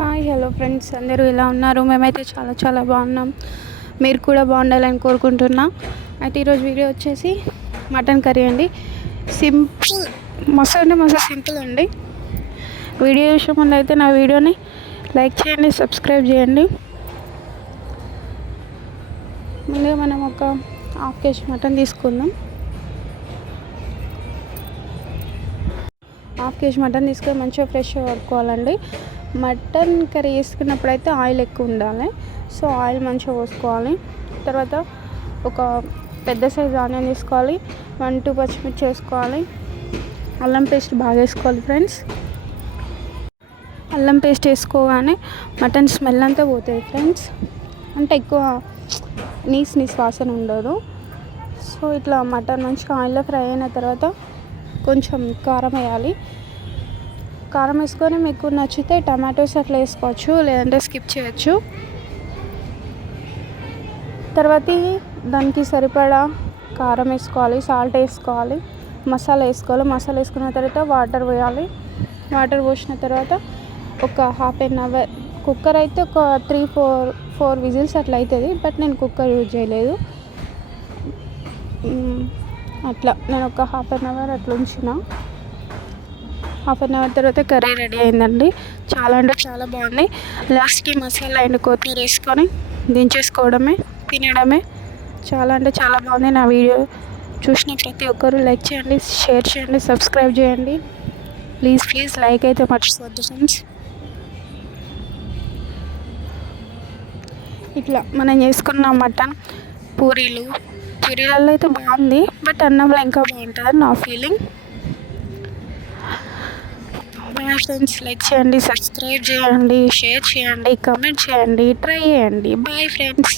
Hi hello friends, అందరూ ఎలా ఉన్నారు? మేమైతే చాలా చాలా బాగున్నాం. మీరు కూడా బాగుండాలని కోరుకుంటున్నా. అయితే ఈరోజు వీడియో వచ్చేసి మటన్ కర్రీ అండి. సింపుల్, మస్తు అంటే మస్తు సింపుల్ అండి. వీడియో చూసే ముందు అయితే నా వీడియోని లైక్ చేయండి, సబ్స్క్రైబ్ చేయండి. ముందుగా మనం ఒక హాఫ్ కేజీ మటన్ తీసుకుందాం. హాఫ్ కేజీ మటన్ తీసుకొని మంచిగా ఫ్రెష్గా కడుక్కోవాలండి. మటన్ కర్రీ వేసుకున్నప్పుడు అయితే ఆయిల్ ఎక్కువ ఉండాలి. సో ఆయిల్ మంచిగా పోసుకోవాలి. తర్వాత ఒక పెద్ద సైజు ఆనియన్ తీసుకోవాలి. 1-2 పచ్చిమిర్చి వేసుకోవాలి. అల్లం పేస్ట్ బాగా వేసుకోవాలి ఫ్రెండ్స్. అల్లం పేస్ట్ వేసుకోగానే మటన్ స్మెల్ అంతా పోతుంది ఫ్రెండ్స్. అంటే ఎక్కువ నీస్ వాసన ఉండదు. సో ఇట్లా మటన్ మంచిగా ఆయిల్లో ఫ్రై అయిన తర్వాత కొంచెం కారం వేయాలి. కారం వేసుకొని మీకు నచ్చితే టమాటోస్ అట్లా వేసుకోవచ్చు, లేదంటే స్కిప్ చేయొచ్చు. తర్వాత దానికి సరిపడా కారం వేసుకోవాలి, సాల్ట్ వేసుకోవాలి, మసాలా వేసుకోవాలి. మసాలా వేసుకున్న తర్వాత వాటర్ పోయాలి. వాటర్ పోసిన తర్వాత ఒక హాఫ్ అన్ అవర్, కుక్కర్ అయితే ఒక 3-4 విజిల్స్ అట్లా అవుతుంది. బట్ నేను కుక్కర్ యూజ్ చేయలేదు. అట్లా నేను ఒక హాఫ్ అన్ అవర్ అట్లా ఉంచిన. హాఫ్ అన్ అవర్ తర్వాత కర్రీ రెడీ అయిందండి. చాలా అంటే చాలా బాగుంది. లాస్ట్కి మసాలా అండ్ కొత్తిమీర వేసుకొని దించేసుకోవడమే, తినడమే. చాలా అంటే చాలా బాగుంది. నా వీడియో చూసిన ప్రతి ఒక్కరు లైక్ చేయండి, షేర్ చేయండి, సబ్స్క్రైబ్ చేయండి. ప్లీజ్ లైక్ అయితే మర్చిపోద్దు ఫ్రెండ్స్. ఇట్లా మనం చేసుకున్న మటన్ పూరీలలో అయితే బాగుంది. బట్ అన్నంలో ఇంకా బాగుంటుందని నా ఫీలింగ్. బాయ్ ఫ్రెండ్స్, లైక్ చేయండి, సబ్స్క్రైబ్ చేయండి, షేర్ చేయండి, కామెంట్ చేయండి, ట్రై చేయండి. Bye friends.